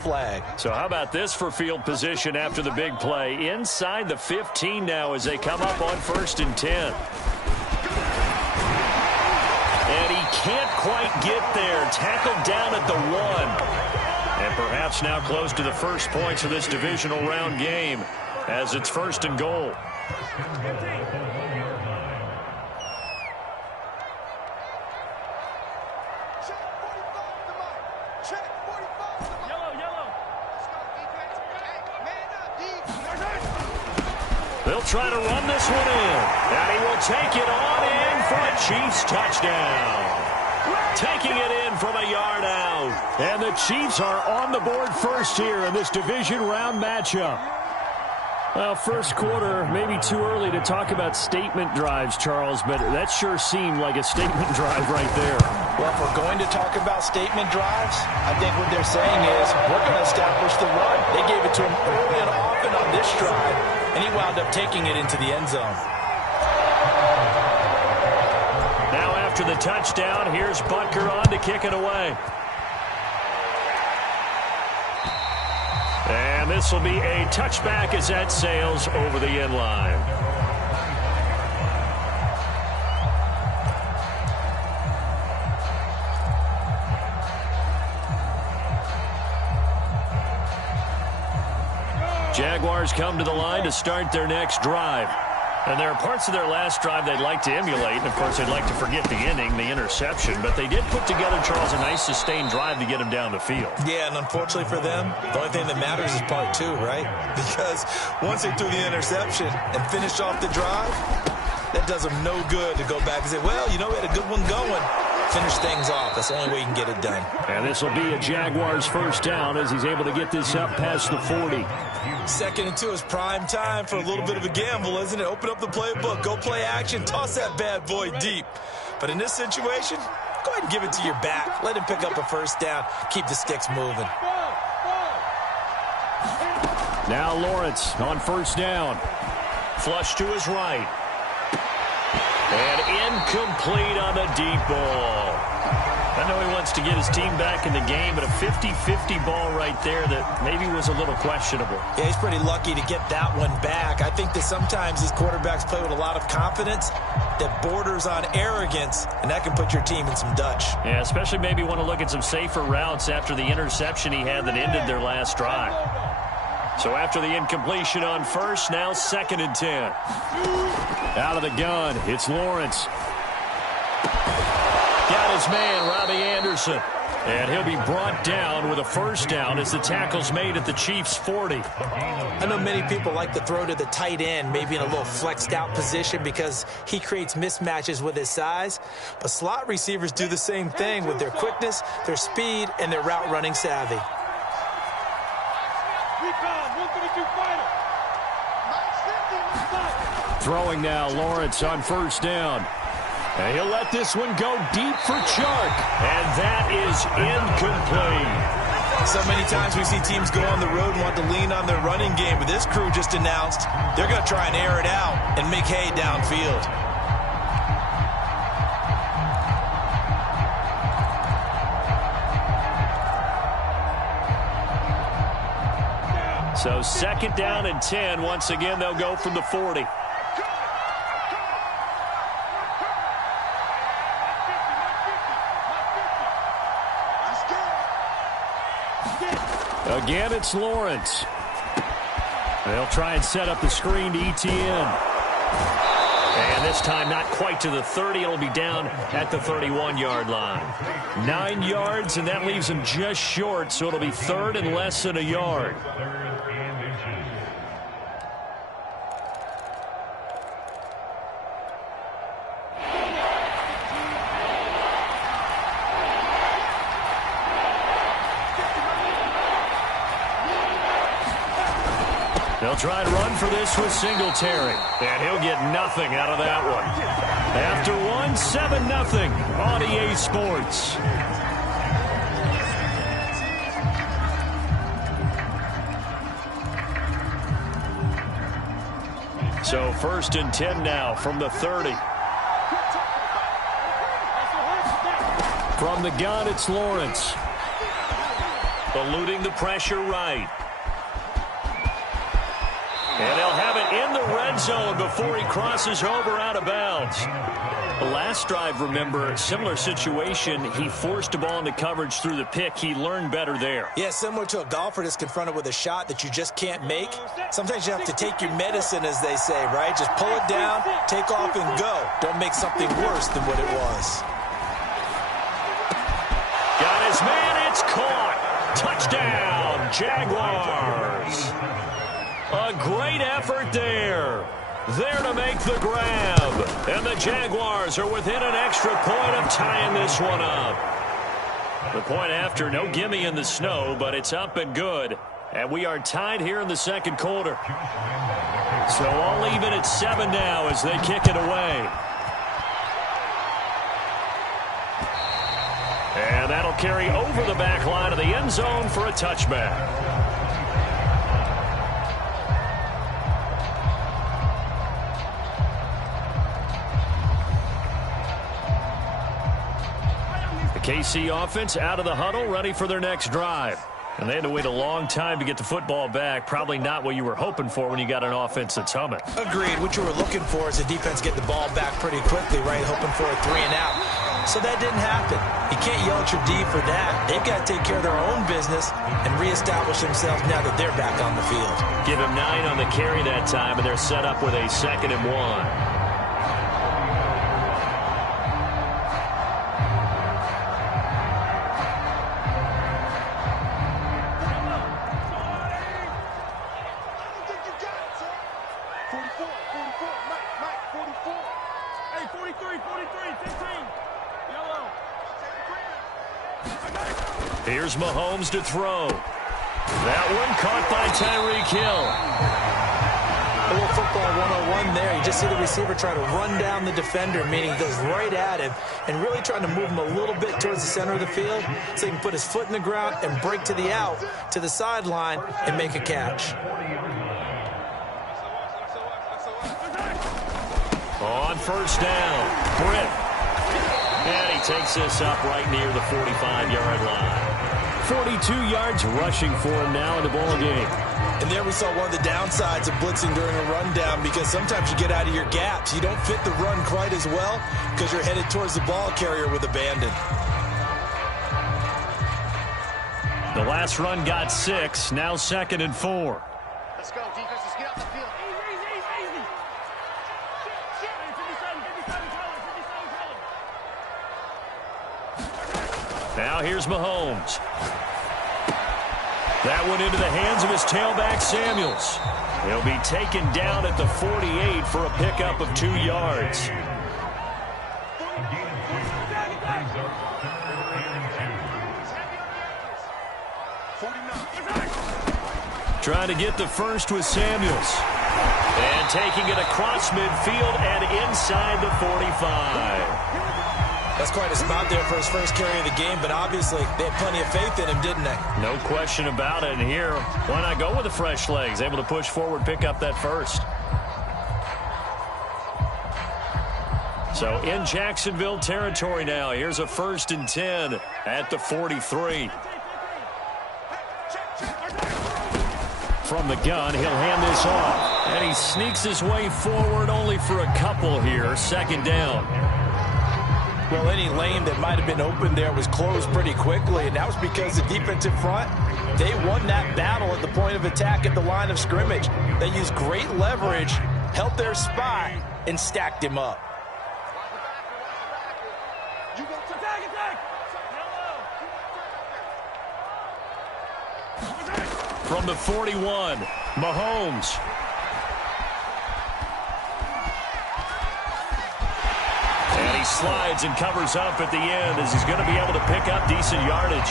flag. So how about this for field position after the big play? Inside the 15 now as they come up on 1st and 10. And he can't quite get there. Tackled down at the 1. And perhaps now close to the first points of this divisional round game as it's 1st and goal. They'll try to run this one in. And he will take it on in for a Chiefs touchdown. Taking it in from a yard out. And the Chiefs are on the board first here in this division round matchup. Well, first quarter, maybe too early to talk about statement drives, Charles, but that sure seemed like a statement drive right there. Well, if we're going to talk about statement drives, I think what they're saying is we're going to establish the run. They gave it to him early and often on this drive, and he wound up taking it into the end zone. Now after the touchdown, here's Butker on to kick it away. And this will be a touchback as that sails over the end line. Jaguars come to the line to start their next drive. And there are parts of their last drive they'd like to emulate. And, of course, they'd like to forget the inning, the interception. But they did put together, Charles, a nice sustained drive to get them down the field. Yeah, and unfortunately for them, the only thing that matters is part 2, right? Because once they threw the interception and finished off the drive, that does them no good to go back and say, well, you know, we had a good one going. Finish things off. That's the only way you can get it done. And this will be a Jaguars first down as he's able to get this up past the 40. 2nd and 2 is prime time for a little bit of a gamble, isn't it? Open up the playbook, go play action, toss that bad boy deep. But in this situation, go ahead and give it to your back. Let him pick up a first down. Keep the sticks moving. Now Lawrence on first down. Flush to his right. And incomplete on the deep ball. I know he wants to get his team back in the game, but a 50-50 ball right there that maybe was a little questionable. Yeah, he's pretty lucky to get that one back. I think that sometimes these quarterbacks play with a lot of confidence that borders on arrogance, and that can put your team in some Dutch. Yeah, especially maybe want to look at some safer routes after the interception he had that ended their last drive. So after the incompletion on first, now 2nd and 10. Out of the gun, it's Lawrence. Got his man, Robbie Anderson. And he'll be brought down with a first down as the tackle's made at the Chiefs' 40. I know many people like to throw to the tight end, maybe in a little flexed out position because he creates mismatches with his size. But slot receivers do the same thing with their quickness, their speed, and their route running savvy. Throwing now, Lawrence on first down. And he'll let this one go deep for Chark. And that is incomplete. So many times we see teams go on the road and want to lean on their running game, but this crew just announced they're going to try and air it out and make hay downfield. So 2nd down and 10. Once again, they'll go from the 40. Again, it's Lawrence. They'll try and set up the screen to ETN. And this time not quite to the 30. It'll be down at the 31-yard line. 9 yards, and that leaves him just short, so it'll be 3rd and less than a yard. They'll try and run for this with Singletary. And he'll get nothing out of that one. After one, 7-0 on EA Sports. So 1st and 10 now from the 30. From the gun, it's Lawrence. Eluding the pressure right. And he'll have it in the red zone before he crosses over out of bounds. The last drive, remember, similar situation. He forced a ball into coverage through the pick. He learned better there. Yeah, similar to a golfer that's confronted with a shot that you just can't make. Sometimes you have to take your medicine, as they say, right? Just pull it down, take off, and go. Don't make something worse than what it was. Got his man. It's caught. Touchdown, Jaguars. A great effort there. There to make the grab. And the Jaguars are within an extra point of tying this one up. The point after, no gimme in the snow, but it's up and good. And we are tied here in the second quarter. So all even at 7 now as they kick it away. And that'll carry over the back line of the end zone for a touchback. KC offense out of the huddle, ready for their next drive. And they had to wait a long time to get the football back. Probably not what you were hoping for when you got an offense that's humming. Agreed. What you were looking for is the defense get the ball back pretty quickly, right? Hoping for a 3 and out. So that didn't happen. You can't yell at your D for that. They've got to take care of their own business and reestablish themselves now that they're back on the field. Give him 9 on the carry that time, and they're set up with a 2nd and 1. Here's Mahomes to throw. That one caught by Tyreek Hill. A little football 101 there. You just see the receiver try to run down the defender, meaning he goes right at him and really trying to move him a little bit towards the center of the field so he can put his foot in the ground and break to the out, to the sideline, and make a catch. On first down, Britt. And he takes this up right near the 45-yard line. 42 yards rushing for him now in the ball game. And there we saw one of the downsides of blitzing during a rundown, because sometimes you get out of your gaps. You don't fit the run quite as well because you're headed towards the ball carrier with abandon. The last run got 6, now 2nd and 4. Let's go, defense. Let's get out the field. Now here's Mahomes. That one into the hands of his tailback, Samuels. He'll be taken down at the 48 for a pickup of 2 yards. Trying to get the first with Samuels. And taking it across midfield and inside the 45. That's quite a spot there for his first carry of the game, but obviously they had plenty of faith in him, didn't they? No question about it. And here, why not go with the fresh legs? Able to push forward, pick up that first. So in Jacksonville territory now. Here's a 1st and 10 at the 43. From the gun, he'll hand this off. And he sneaks his way forward only for a couple here. 2nd down. Well, any lane that might have been open there was closed pretty quickly, and that was because the defensive front, they won that battle at the point of attack at the line of scrimmage. They used great leverage, held their spot, and stacked him up. From the 41, Mahomes. And he slides and covers up at the end as he's going to be able to pick up decent yardage.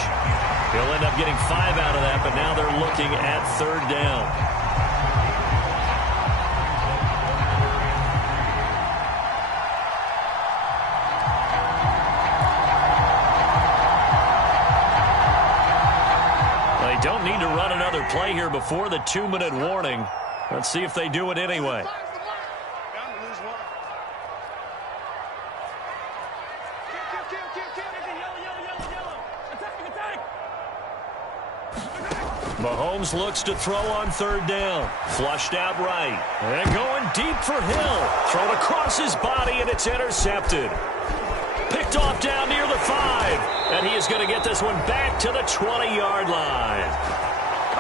He'll end up getting 5 out of that, but now they're looking at 3rd down. They don't need to run another play here before the 2-minute warning. Let's see if they do it anyway. Mahomes looks to throw on third down. Flushed out right. And going deep for Hill. Thrown across his body, and it's intercepted. Picked off down near the 5. And he is going to get this one back to the 20-yard line.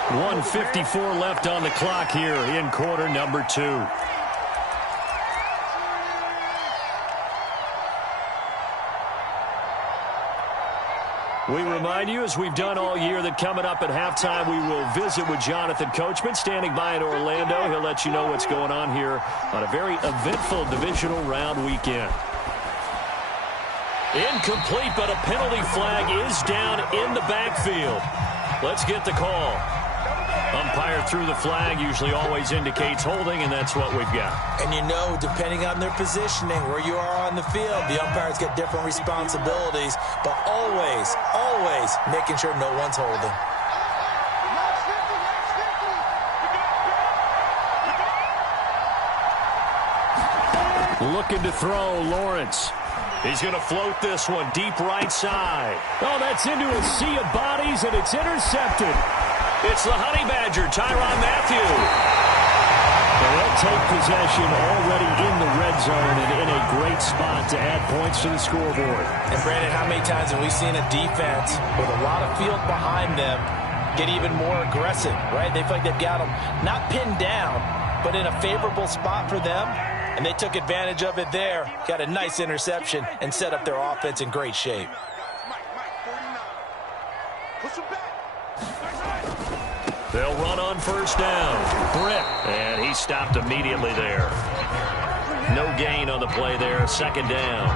1:54 left on the clock here in quarter number 2. We remind you, as we've done all year, that coming up at halftime, we will visit with Jonathan Coachman, standing by in Orlando. He'll let you know what's going on here on a very eventful divisional round weekend. Incomplete, but a penalty flag is down in the backfield. Let's get the call. Umpire threw the flag, usually always indicates holding, and that's what we've got. And you know, depending on their positioning, where you are on the field, the umpires get different responsibilities, but always, always making sure no one's holding. Looking to throw, Lawrence. He's going to float this one deep right side. Oh, that's into a sea of bodies, and it's intercepted. It's the Honey Badger, Tyrann Mathieu. They'll take possession already in the red zone and in a great spot to add points to the scoreboard. And, Brandon, how many times have we seen a defense with a lot of field behind them get even more aggressive, right? They feel like they've got them not pinned down, but in a favorable spot for them, and they took advantage of it there, got a nice interception, and set up their offense in great shape. They'll run on first down. Britt, and he stopped immediately there. No gain on the play there, second down.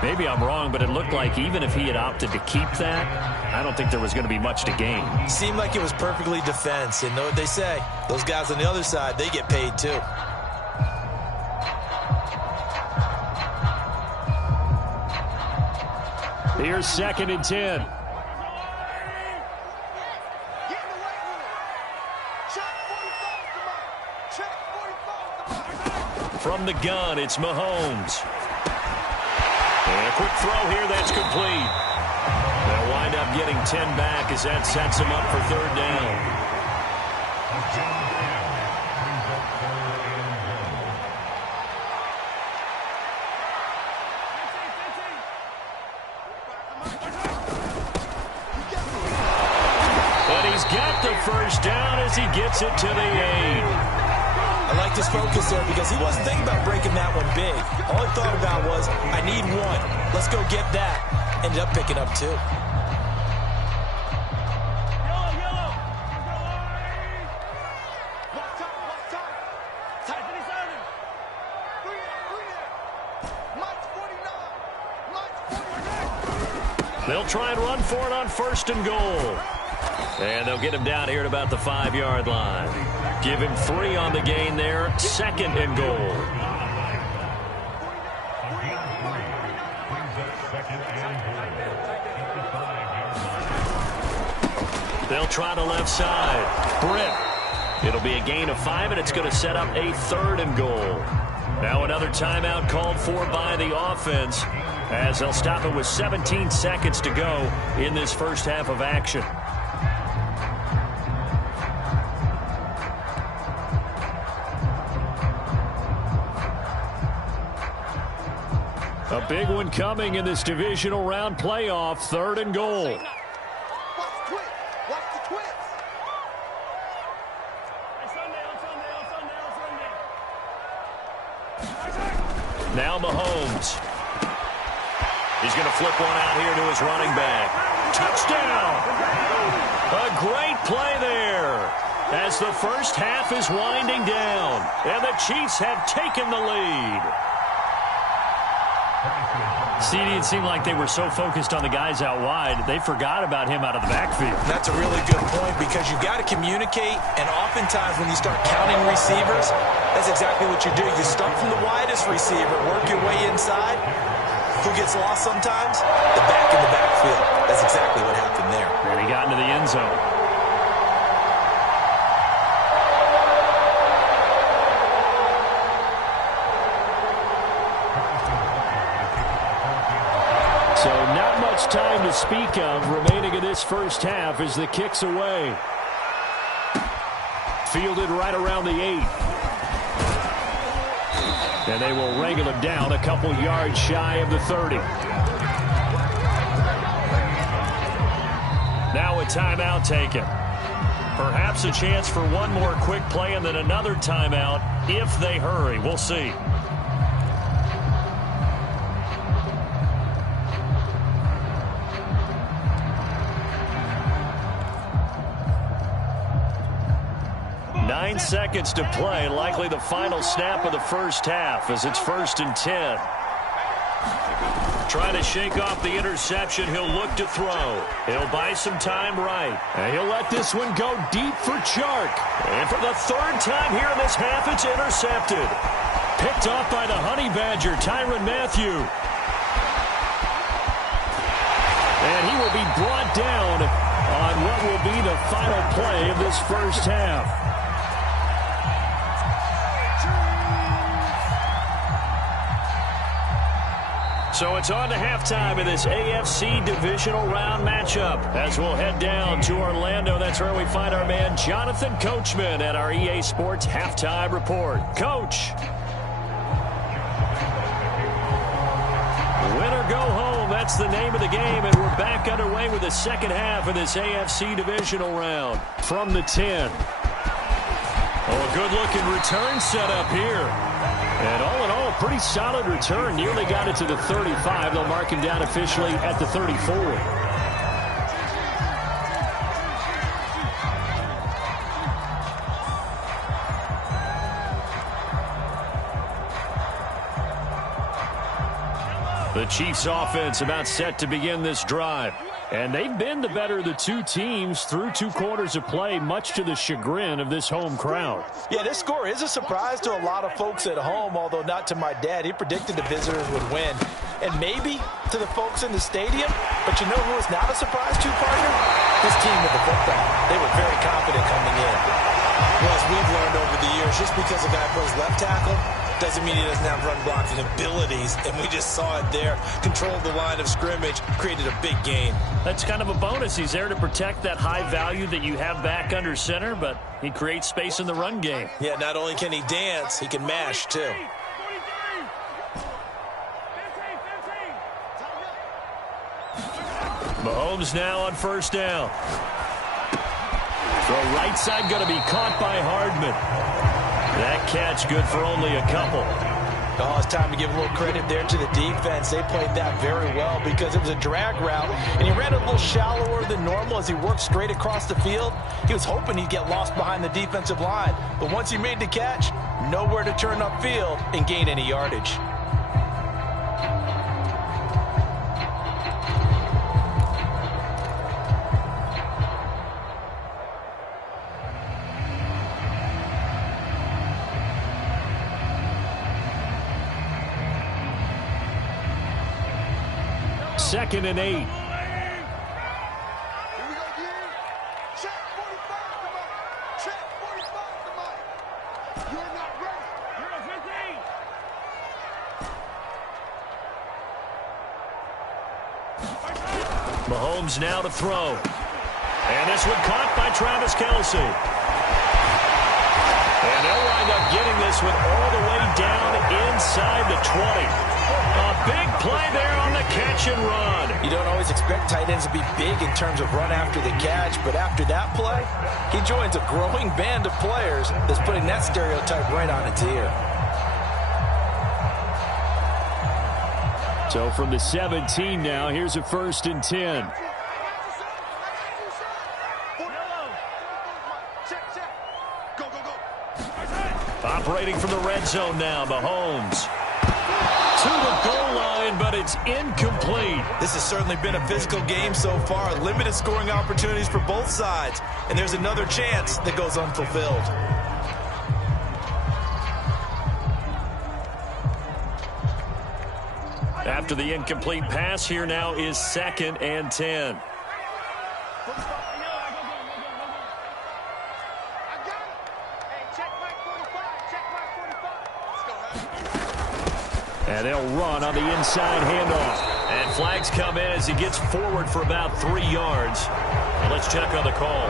Maybe I'm wrong, but it looked like even if he had opted to keep that, I don't think there was going to be much to gain. Seemed like it was perfectly defense, and know what they say. Those guys on the other side, they get paid too. Here's 2nd and 10. From the gun, it's Mahomes. And a quick throw here, that's complete. They'll wind up getting 10 back as that sets them up for third down. But he's got the first down as he gets it to the 8. I liked his focus there because he wasn't thinking about breaking that one big. All he thought about was, I need one. Let's go get that. Ended up picking up 2. They'll try and run for it on 1st and goal. And they'll get him down here at about the 5-yard line. Give him 3 on the gain there. 2nd and goal. They'll try the left side. Britt. It'll be a gain of 5, and it's going to set up a 3rd and goal. Now another timeout called for by the offense, as they'll stop it with 17 seconds to go in this first half of action. A big one coming in this divisional round playoff, 3rd and goal. Now Mahomes. He's going to flip one out here to his running back. Touchdown! A great play there as the first half is winding down, and the Chiefs have taken the lead. CD, it seemed like they were so focused on the guys out wide, they forgot about him out of the backfield. That's a really good point because you've got to communicate, and oftentimes when you start counting receivers, that's exactly what you do. You start from the widest receiver, work your way inside. Who gets lost sometimes? The back in the backfield. That's exactly what happened there. And he got into the end zone. So not much time to speak of remaining in this first half as the kick's away. Fielded right around the 8. And they will wrangle him down a couple yards shy of the 30. Now a timeout taken. Perhaps a chance for one more quick play and then another timeout if they hurry. We'll see. Nine seconds to play, likely the final snap of the first half as it's 1st and 10. Trying to shake off the interception. He'll look to throw. He'll buy some time right. And he'll let this one go deep for Chark. And for the 3rd time here in this half, it's intercepted. Picked off by the Honey Badger, Tyrann Mathieu. And he will be brought down on what will be the final play of this first half. So it's on to halftime in this AFC divisional round matchup. As we'll head down to Orlando, that's where we find our man Jonathan Coachman at our EA Sports Halftime Report. Coach. Win or go home, that's the name of the game, and we're back underway with the second half of this AFC divisional round. From the 10. Oh, a good-looking return set up here. And all in all, pretty solid return. Nearly got it to the 35. They'll mark him down officially at the 34. The Chiefs offense about set to begin this drive. And they've been the better of the two teams through 2 quarters of play, much to the chagrin of this home crowd. Yeah, this score is a surprise to a lot of folks at home, although not to my dad. He predicted the visitors would win. And maybe to the folks in the stadium. But you know who is not a surprise to, partner? This team with the football. They were very confident coming in. Well, as we've learned over the years, just because a guy plays left tackle doesn't mean he doesn't have run blocking abilities, and we just saw it there. Controlled the line of scrimmage, created a big gain. That's kind of a bonus. He's there to protect that high value that you have back under center, but he creates space in the run game. Yeah, not only can he dance, he can mash, too. Mahomes now on 1st down. Throw right side going to be caught by Hardman. That catch good for only a couple. Oh, it's time to give a little credit there to the defense. They played that very well because it was a drag route, and he ran a little shallower than normal as he worked straight across the field. He was hoping he'd get lost behind the defensive line, but once he made the catch, nowhere to turn upfield and gain any yardage. Second and 8. Here we go again. Check 45 to Mike. Check 45 to Mike. You're not ready. You're a 15. Mahomes now to throw. And this one caught by Travis Kelce. And they'll wind up getting this one all the way down inside the 20. A big play there on the catch and run. You don't always expect tight ends to be big in terms of run after the catch, but after that play, he joins a growing band of players that's putting that stereotype right on its ear. So from the 17 now, here's a 1st and 10. Operating from the red zone now, Mahomes. To the goal line, but it's incomplete. This has certainly been a physical game so far. Limited scoring opportunities for both sides. And there's another chance that goes unfulfilled. After the incomplete pass, here now is 2nd and 10. And they'll run on the inside handoff. And flags come in as he gets forward for about 3 yards. Now let's check on the call.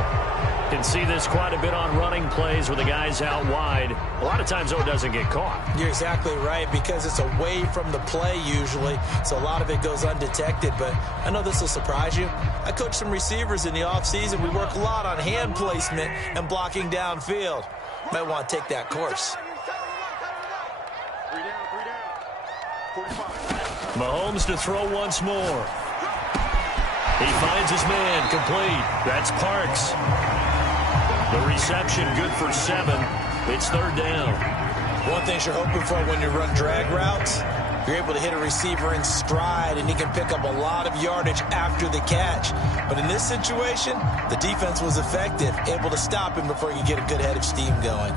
Can see this quite a bit on running plays where the guy's out wide. A lot of times, though, it doesn't get caught. You're exactly right, because it's away from the play usually, so a lot of it goes undetected. But I know this will surprise you. I coach some receivers in the offseason. We work a lot on hand placement and blocking downfield. Might want to take that course. 3 down. 45. Mahomes to throw once more. He finds his man, complete. That's Parks. The reception good for 7. It's 3rd down. One thing you're hoping for when you run drag routes, you're able to hit a receiver in stride, and he can pick up a lot of yardage after the catch. But in this situation, the defense was effective, able to stop him before he could get a good head of steam going.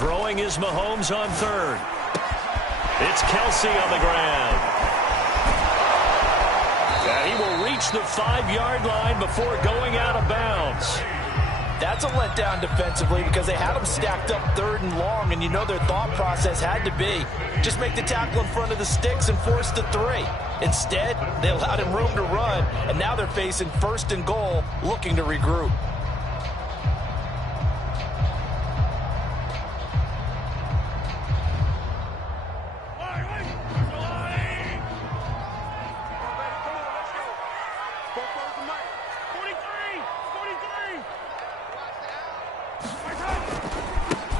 Throwing is Mahomes on 3rd. It's Kelsey on the ground. And he will reach the 5-yard line before going out of bounds. That's a letdown defensively because they had him stacked up 3rd and long, and you know their thought process had to be just make the tackle in front of the sticks and force the 3. Instead, they allowed him room to run, and now they're facing 1st and goal, looking to regroup.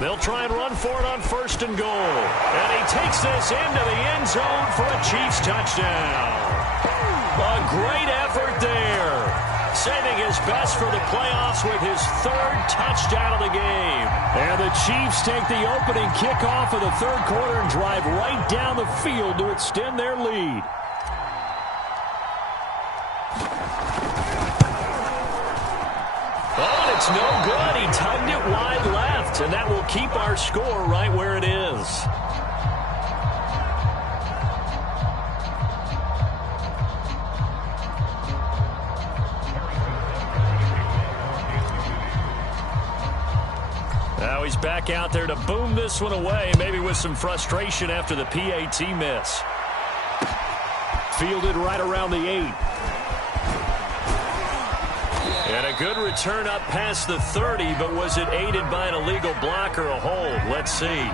They'll try and run for it on 1st and goal. And he takes this into the end zone for a Chiefs touchdown. A great effort there. Saving his best for the playoffs with his 3rd touchdown of the game. And the Chiefs take the opening kickoff of the 3rd quarter and drive right down the field to extend their lead. Oh, and it's no good. He tugged it wide left, and that will keep our score right where it is. Now he's back out there to boom this one away, maybe with some frustration after the PAT miss. Fielded right around the 8. And a good return up past the 30, but was it aided by an illegal block or a hold? Let's see.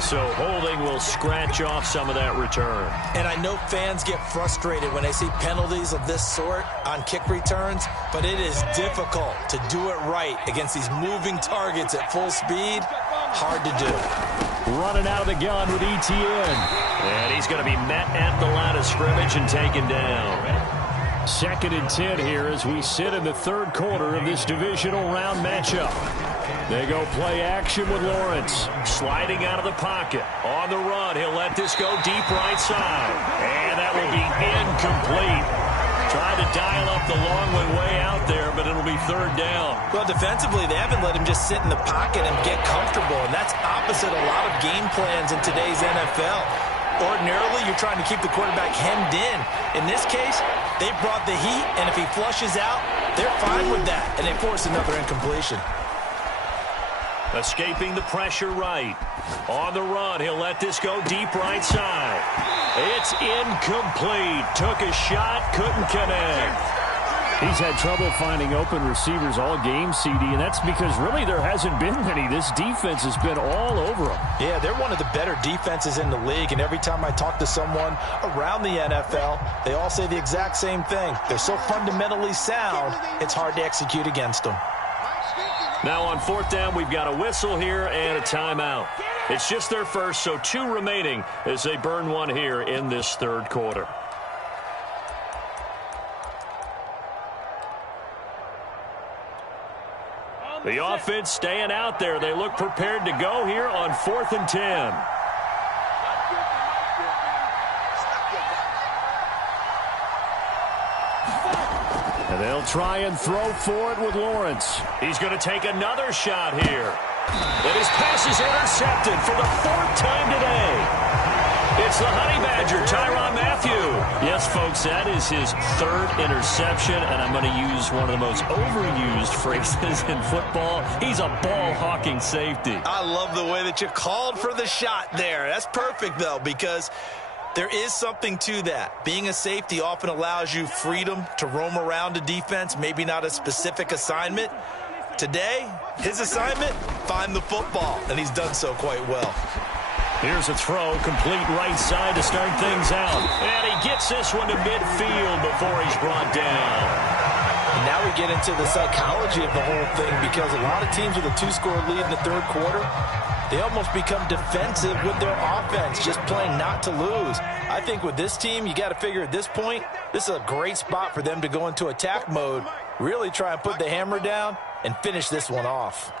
So holding will scratch off some of that return. And I know fans get frustrated when they see penalties of this sort on kick returns, but it is difficult to do it right against these moving targets at full speed. Hard to do. Running out of the gun with ETN. And he's going to be met at the line of scrimmage and taken down. 2nd and 10 here as we sit in the 3rd quarter of this divisional round matchup. They go play action with Lawrence. Sliding out of the pocket. On the run, he'll let this go deep right side. And that will be incomplete. Trying to dial up the long one way out there, but it'll be 3rd down. Well, defensively, they haven't let him just sit in the pocket and get comfortable, and that's opposite a lot of game plans in today's NFL. Ordinarily, you're trying to keep the quarterback hemmed in. In this case, they brought the heat, and if he flushes out, they're fine with that, and they force another incompletion. Escaping the pressure right. On the run, he'll let this go deep right side. It's incomplete. Took a shot, couldn't connect. He's had trouble finding open receivers all game, CD, and that's because really there hasn't been many. This defense has been all over him. Yeah, they're one of the better defenses in the league, and every time I talk to someone around the NFL, they all say the exact same thing. They're so fundamentally sound, it's hard to execute against them. Now on 4th down, we've got a whistle here and a timeout. It's just their first, so 2 remaining as they burn one here in this 3rd quarter. The offense staying out there. They look prepared to go here on 4th and 10. And they'll try and throw for it with Lawrence. He's going to take another shot here. And his pass is intercepted for the 4th time today. It's the Honey Badger, Tyrann Mathieu. Yes, folks, folks. That is his third interception, and I'm going to use one of the most overused phrases in football. He's a ball-hawking safety. I love the way that you called for the shot there. That's perfect, though, because there is something to that. Being a safety often allows you freedom to roam around a defense, maybe not a specific assignment. Today, his assignment, find the football, and he's done so quite well. Here's a throw, complete right side to start things out. And he gets this one to midfield before he's brought down. And now we get into the psychology of the whole thing, because a lot of teams with a 2-score lead in the third quarter, they almost become defensive with their offense, just playing not to lose. I think with this team, you got to figure at this point, this is a great spot for them to go into attack mode, really try and put the hammer down and finish this one off.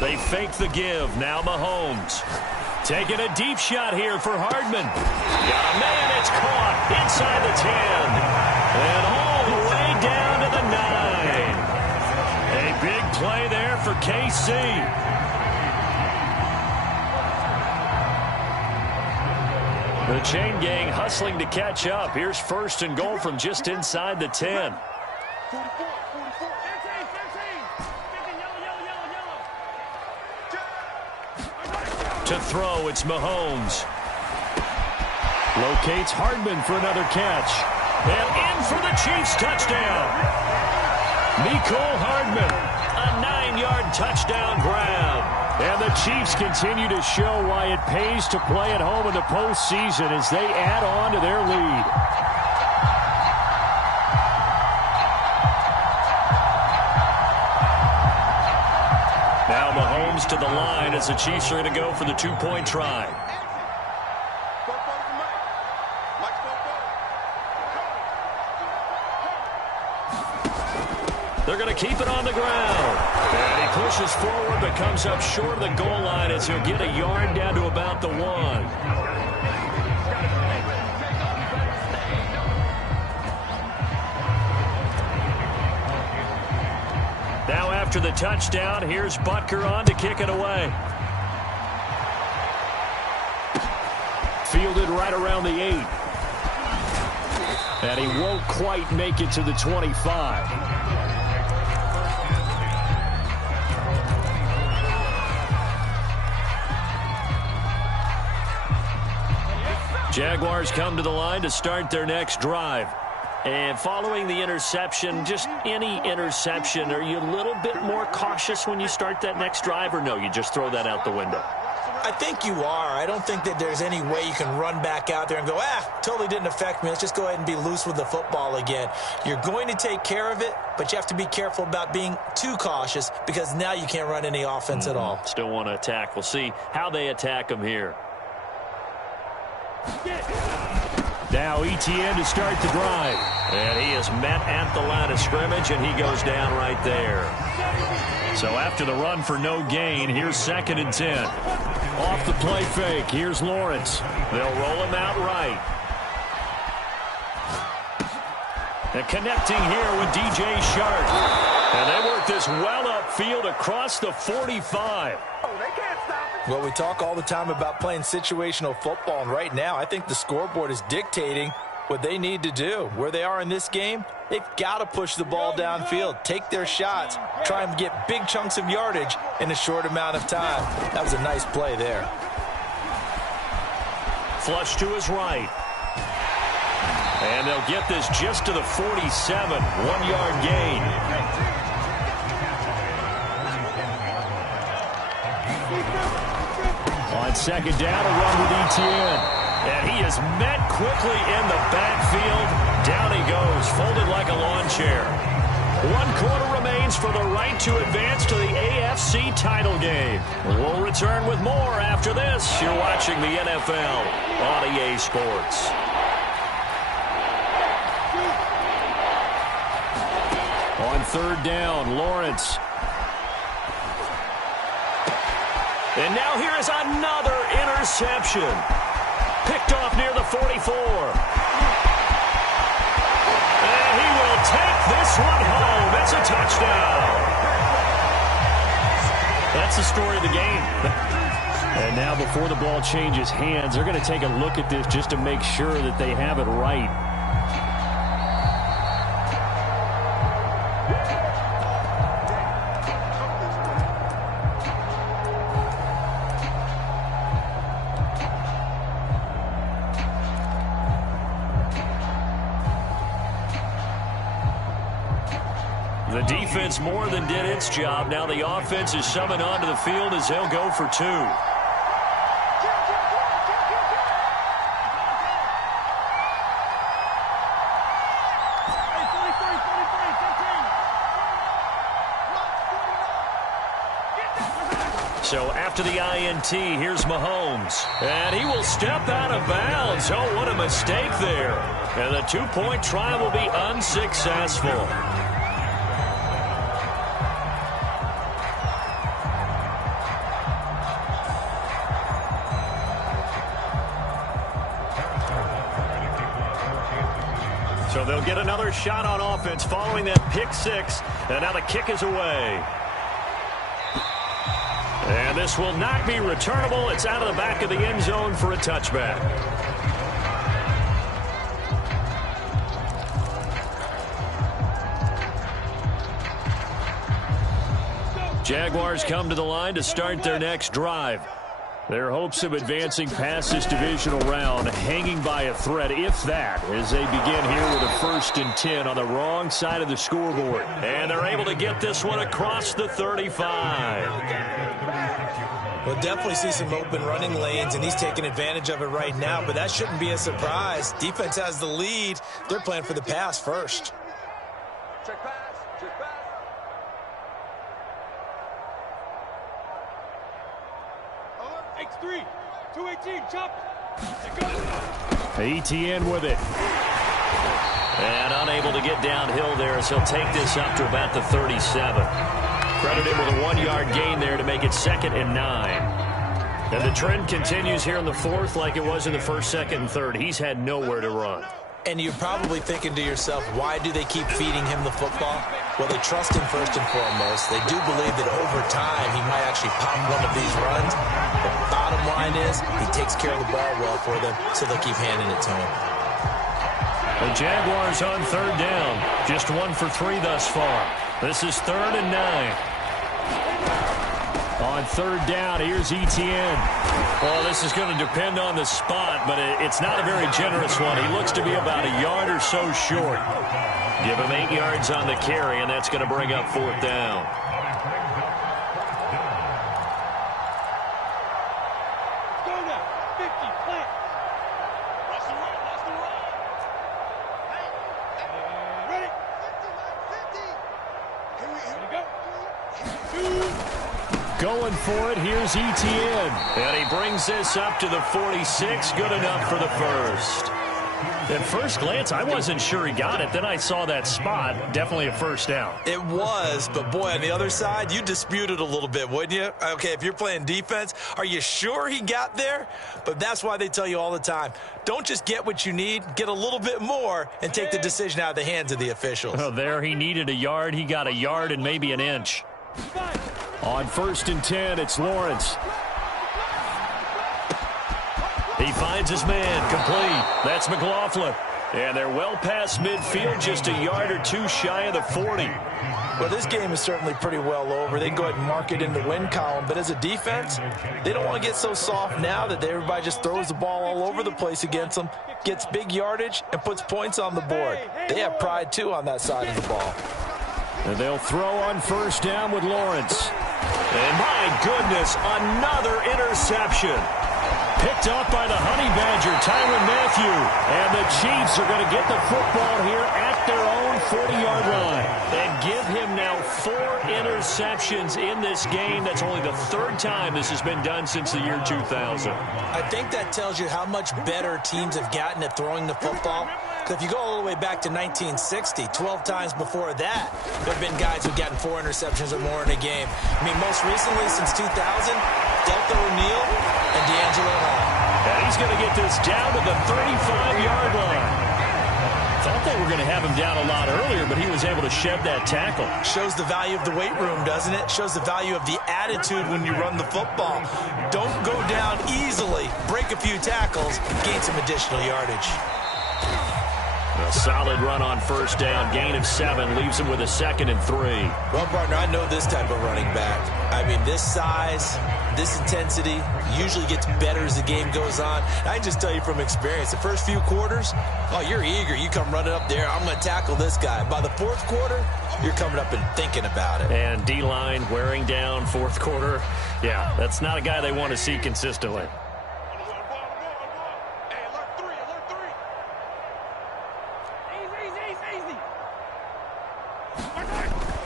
They fake the give. Now Mahomes. Taking a deep shot here for Hardman. Got a man, it's caught inside the 10. And all the way down to the 9. A big play there for KC. The chain gang hustling to catch up. Here's first and goal from just inside the 10. 44, 44. 13. To throw, it's Mahomes. Locates Hardman for another catch. And in for the Chiefs touchdown. Mecole Hardman, a 9-yard touchdown grab. And the Chiefs continue to show why it pays to play at home in the postseason as they add on to their lead. Now Mahomes to the line as the Chiefs are going to go for the 2-point try. They're going to keep it on the ground. And he pushes forward but comes up short of the goal line as he'll get a yard down to about the 1. Now after the touchdown, here's Butker on to kick it away. Fielded right around the 8. And he won't quite make it to the 25. Jaguars come to the line to start their next drive. And following the interception, just any interception, are you a little bit more cautious when you start that next drive, or no, you just throw that out the window? I think you are. I don't think that there's any way you can run back out there and go, totally didn't affect me. Let's just go ahead and be loose with the football again. You're going to take care of it, but you have to be careful about being too cautious because now you can't run any offense at all. Still want to attack. We'll see how they attack them here. Now Etienne to start the drive. And he is met at the line of scrimmage, and he goes down right there. So after the run for no gain, here's 2nd and 10. Off the play fake, here's Lawrence. They'll roll him out right. And connecting here with DJ Shark. And they work this well upfield across the 45. Well, we talk all the time about playing situational football, and right now I think the scoreboard is dictating what they need to do. Where they are in this game, they've got to push the ball downfield, take their shots, try and get big chunks of yardage in a short amount of time. That was a nice play there. Flush to his right. And they'll get this just to the 47, 1-yard gain. On 2nd down, a run with Etienne. And he is met quickly in the backfield. Down he goes, folded like a lawn chair. 1 quarter remains for the right to advance to the AFC title game. We'll return with more after this. You're watching the NFL on EA Sports. On 3rd down, Lawrence. And now here is another interception. Picked off near the 44. And he will take this one home. It's a touchdown. That's the story of the game. And now before the ball changes hands, they're going to take a look at this just to make sure that they have it right. The defense more than did its job. Now the offense is summoned onto the field as they'll go for 2. So after the INT, here's Mahomes. And he will step out of bounds. Oh, what a mistake there. And the 2-point try will be unsuccessful. So they'll get another shot on offense following that pick 6. And now the kick is away. And this will not be returnable. It's out of the back of the end zone for a touchback. Jaguars come to the line to start their next drive. Their hopes of advancing past this divisional round hanging by a thread, if that, as they begin here with a 1st and 10 on the wrong side of the scoreboard. And they're able to get this one across the 35. We'll definitely see some open running lanes, and he's taking advantage of it right now, but that shouldn't be a surprise. Defense has the lead. They're playing for the pass first. Check pass. Check pass. X3. 218. Chop. ETN with it. And unable to get downhill there as he'll take this up to about the 37. Credit him with a 1-yard gain there to make it 2nd and 9. And the trend continues here in the 4th like it was in the 1st, 2nd, and 3rd. He's had nowhere to run. And you're probably thinking to yourself, why do they keep feeding him the football? Well, they trust him first and foremost. They do believe that over time he might actually pop one of these runs. The bottom line is he takes care of the ball well for them, so they'll keep handing it to him. The Jaguars on 3rd down. Just 1 for 3 thus far. This is 3rd and 9. On 3rd down, here's ETN. Well, this is going to depend on the spot, but it's not a very generous one. He looks to be about a yard or so short. Give him 8 yards on the carry, and that's going to bring up 4th down. Go now. 50. Plant. Watch the right. Watch the right. Hey. Ready? 50. Here we go. 2. Going for it, here's ETN. And he brings this up to the 46, good enough for the 1st. At first glance, I wasn't sure he got it. Then I saw that spot. Definitely a 1st down. It was, but boy, on the other side, you dispute it a little bit, wouldn't you? Okay, if you're playing defense, are you sure he got there? But that's why they tell you all the time, don't just get what you need, get a little bit more, and take the decision out of the hands of the officials. Oh, there he needed a yard. He got a yard and maybe an inch. On 1st and 10, it's Lawrence. He finds his man, complete. That's McLaughlin. And they're well past midfield, just a yard or 2 shy of the 40. Well, this game is certainly pretty well over. They can go ahead and mark it in the win column. But as a defense, they don't want to get so soft now that everybody just throws the ball all over the place against them, gets big yardage, and puts points on the board. They have pride, too, on that side of the ball. And they'll throw on 1st down with Lawrence. And my goodness, another interception. Picked up by the Honey Badger, Tyrann Mathieu. And the Chiefs are going to get the football here at their own 40-yard line. And give him now 4 interceptions in this game. That's only the 3rd time this has been done since the year 2000. I think that tells you how much better teams have gotten at throwing the football. If you go all the way back to 1960, 12 times before that, there have been guys who've gotten 4 interceptions or more in a game. I mean, most recently since 2000, Delta O'Neal and D'Angelo Hall. And he's going to get this down to the 35-yard line. Thought they were going to have him down a lot earlier, but he was able to shed that tackle. Shows the value of the weight room, doesn't it? Shows the value of the attitude when you run the football. Don't go down easily. Break a few tackles, gain some additional yardage. A solid run on first down. Gain of 7 leaves him with a 2nd and 3. Well, partner, I know this type of running back. I mean, this size, this intensity usually gets better as the game goes on. I can just tell you from experience, the first few quarters, oh, you're eager. You come running up there, I'm going to tackle this guy. By the fourth quarter, you're coming up and thinking about it. And D-line wearing down fourth quarter. Yeah, that's not a guy they want to see consistently.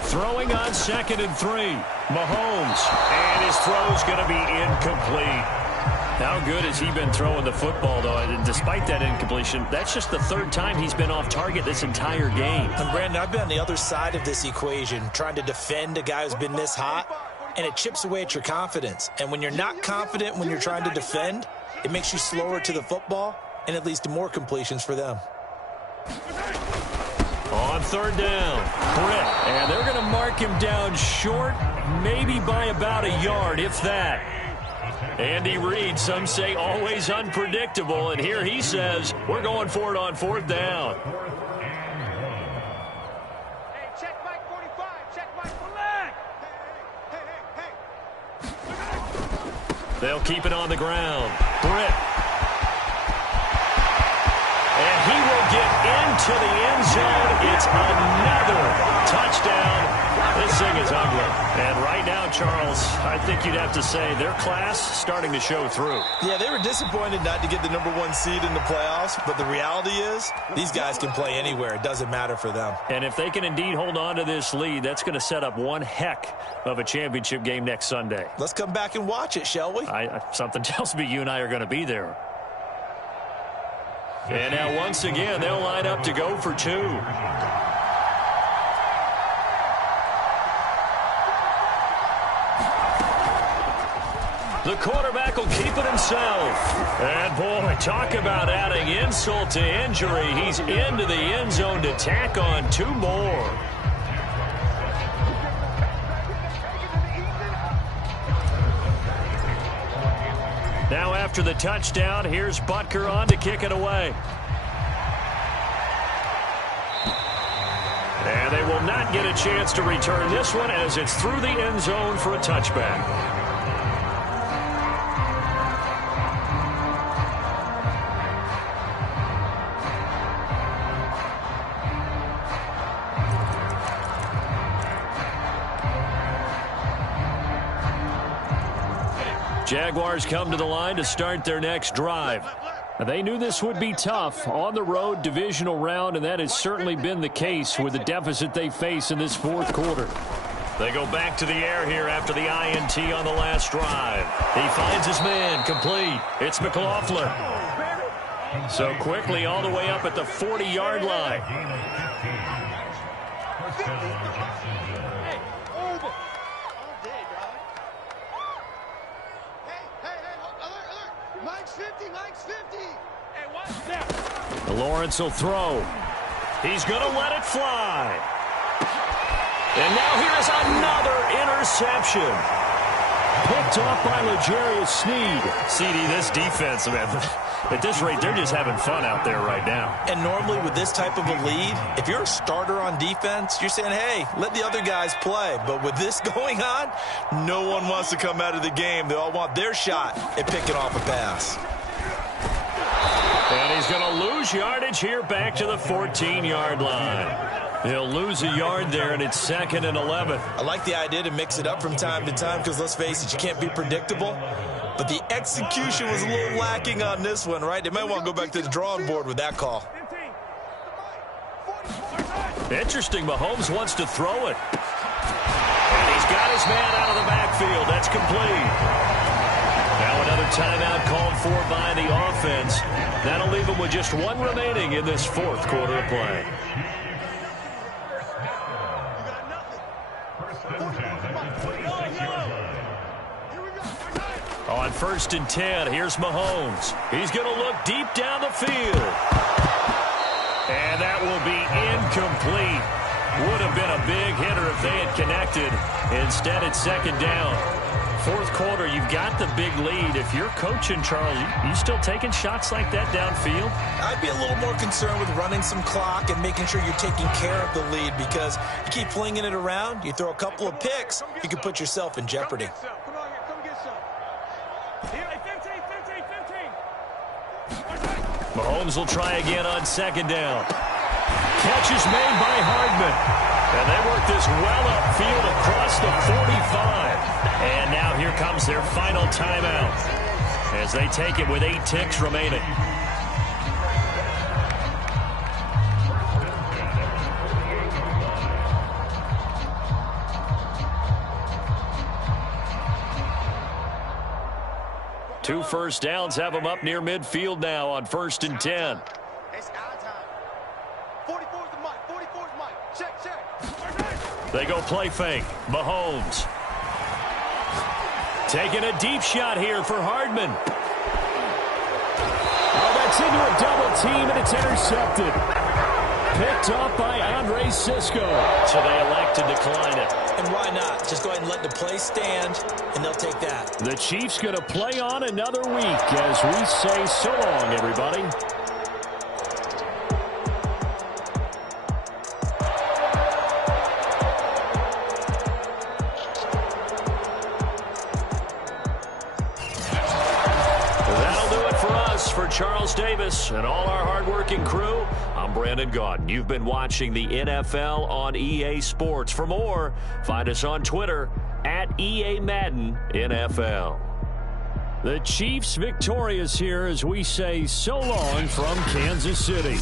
Throwing on 2nd and 3. Mahomes. And his throw's going to be incomplete. How good has he been throwing the football, though? And despite that incompletion, that's just the 3rd time he's been off target this entire game. And Brandon, I've been on the other side of this equation, trying to defend a guy who's been this hot, and it chips away at your confidence. And when you're not confident when you're trying to defend, it makes you slower to the football, and it leads to more completions for them. On 3rd down, Britt, and they're going to mark him down short, maybe by about a yard, if that. Andy Reid, some say always unpredictable, and here he says, we're going for it on 4th down. Hey, check Mike 45, check Mike flag. Hey. They'll keep it on the ground. Britt. And he will get into the end zone. It's another touchdown. This thing is ugly. And right now, Charles, I think you'd have to say their class starting to show through. Yeah, they were disappointed not to get the #1 seed in the playoffs, but the reality is these guys can play anywhere. It doesn't matter for them. And if they can indeed hold on to this lead, that's going to set up one heck of a championship game next Sunday. Let's come back and watch it, shall we? Something tells me you and I are going to be there. And now once again, they'll line up to go for 2. The quarterback will keep it himself. And, boy, talk about adding insult to injury. He's into the end zone to tack on 2 more. Now after the touchdown, here's Butker on to kick it away. And they will not get a chance to return this one as it's through the end zone for a touchback. Jaguars come to the line to start their next drive. They knew this would be tough on the road divisional round, and that has certainly been the case with the deficit they face in this fourth quarter. They go back to the air here after the INT on the last drive. He finds his man complete. It's McLaughlin. So quickly all the way up at the 40-yard line. Lawrence will throw. He's going to let it fly. And now here's another interception. Picked off by L'Jarius Sneed. CD, this defense, man, at this rate, they're just having fun out there right now. And normally with this type of a lead, if you're a starter on defense, you're saying, hey, let the other guys play. But with this going on, no one wants to come out of the game. They all want their shot at picking off a pass. And he's going to lose yardage here back to the 14-yard line. He'll lose a yard there, and it's 2nd and 11. I like the idea to mix it up from time to time because, let's face it, you can't be predictable. But the execution was a little lacking on this one, right? They might want to go back to the drawing board with that call. Interesting. Mahomes wants to throw it. And he's got his man out of the backfield. That's complete. Now another timeout called for by the offense. That'll leave him with just 1 remaining in this fourth quarter of play. On 1st and 10, here's Mahomes. He's going to look deep down the field. And that will be incomplete. Would have been a big hitter if they had connected. Instead, it's 2nd down. fourth quarter, you've got the big lead. If you're coaching, Charles, you still taking shots like that downfield? I'd be a little more concerned with running some clock and making sure you're taking care of the lead, because you keep flinging it around, you throw a couple of picks, you can put yourself in jeopardy. Come on, come get some. Here, 15. Mahomes will try again on second down. Catch is made by Hardman. And they work this well upfield across the 45. And now here comes their final timeout as they take it with 8 ticks remaining. Two first downs have them up near midfield now on 1st and 10. It's our time. 44's the mic. 44's mic. Check. They go play fake. Mahomes. Taking a deep shot here for Hardman. Oh, that's into a double team, and it's intercepted. Picked up by Andre Sisco. So they elect to decline it. And why not? Just go ahead and let the play stand, and they'll take that. The Chiefs going to play on another week as we say so long, everybody. For Charles Davis and all our hardworking crew, I'm Brandon Gaudin. You've been watching the NFL on EA Sports. For more, find us on Twitter at EA Madden NFL. The Chiefs victorious here as we say so long from Kansas City.